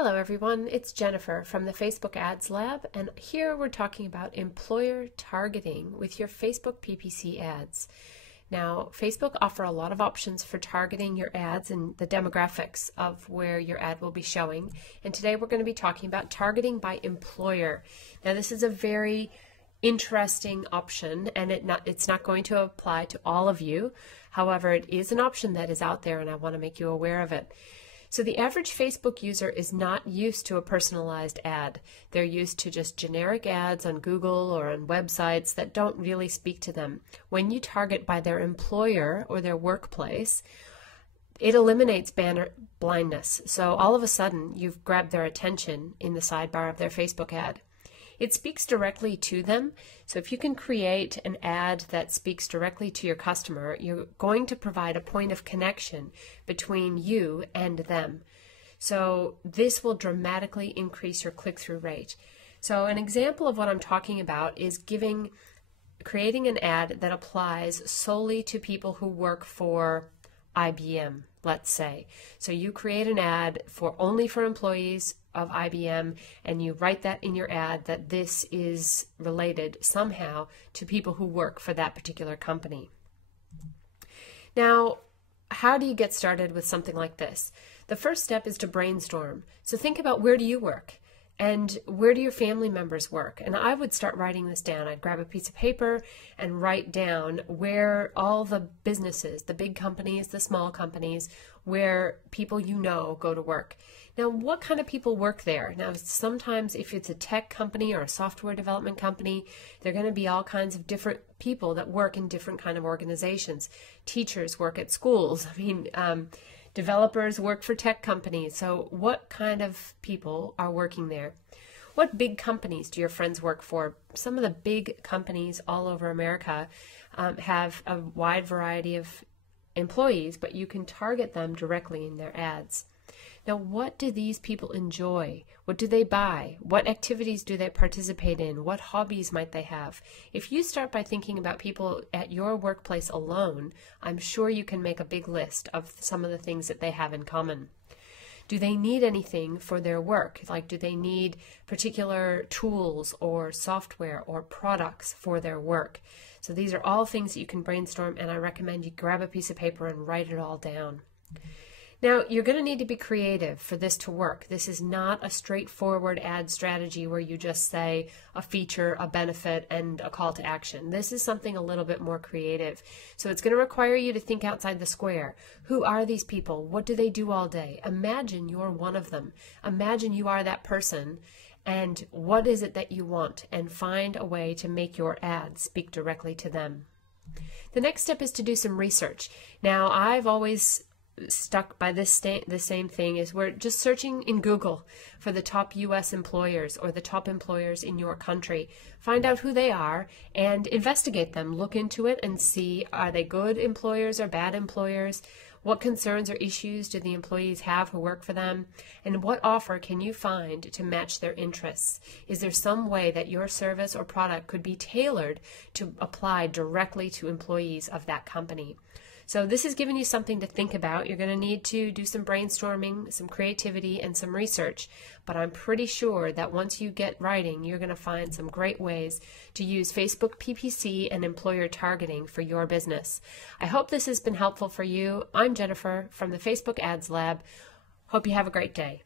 Hello everyone, it's Jennifer from the Facebook Ads Lab, and here we're talking about employer targeting with your Facebook PPC ads. Now, Facebook offer a lot of options for targeting your ads and the demographics of where your ad will be showing, and today we're going to be talking about targeting by employer. Now, this is a very interesting option, and it's not going to apply to all of you. However, it is an option that is out there, and I want to make you aware of it. So the average Facebook user is not used to a personalized ad. They're used to just generic ads on Google or on websites that don't really speak to them. When you target by their employer or their workplace, it eliminates banner blindness. So all of a sudden, you've grabbed their attention in the sidebar of their Facebook ad. It speaks directly to them. So if you can create an ad that speaks directly to your customer, you're going to provide a point of connection between you and them. So this will dramatically increase your click-through rate. So an example of what I'm talking about is creating an ad that applies solely to people who work for IBM, let's say. So you create an ad only for employees of IBM, and you write that in your ad that this is related somehow to people who work for that particular company. Now, how do you get started with something like this? The first step is to brainstorm. So think about, where do you work? And where do your family members work? And I would start writing this down. I'd grab a piece of paper and write down where all the businesses, the big companies, the small companies, where people you know go to work. Now, what kind of people work there? Now, sometimes if it's a tech company or a software development company, there are going to be all kinds of different people that work in different kind of organizations. Teachers work at schools. Developers work for tech companies. So what kind of people are working there? What big companies do your friends work for? Some of the big companies all over America have a wide variety of employees, but you can target them directly in their ads. Now, what do these people enjoy? What do they buy? What activities do they participate in? What hobbies might they have? If you start by thinking about people at your workplace alone, I'm sure you can make a big list of some of the things that they have in common. Do they need anything for their work? Like, do they need particular tools or software or products for their work? So these are all things that you can brainstorm, and I recommend you grab a piece of paper and write it all down. Now, you're going to need to be creative for this to work. This is not a straightforward ad strategy where you just say a feature, a benefit, and a call to action. This is something a little bit more creative. So it's going to require you to think outside the square. Who are these people? What do they do all day? Imagine you're one of them. Imagine you are that person, and what is it that you want? And find a way to make your ad speak directly to them. The next step is to do some research. Now, I've always stuck by the same thing is we're just searching in Google for the top US employers or the top employers in your country. Find out who they are and investigate them. Look into it and see, are they good employers or bad employers? What concerns or issues do the employees have who work for them? And what offer can you find to match their interests? Is there some way that your service or product could be tailored to apply directly to employees of that company? So this is giving you something to think about. You're going to need to do some brainstorming, some creativity, and some research. But I'm pretty sure that once you get writing, you're going to find some great ways to use Facebook PPC and employer targeting for your business. I hope this has been helpful for you. I'm Jennifer from the Facebook Ads Lab. Hope you have a great day.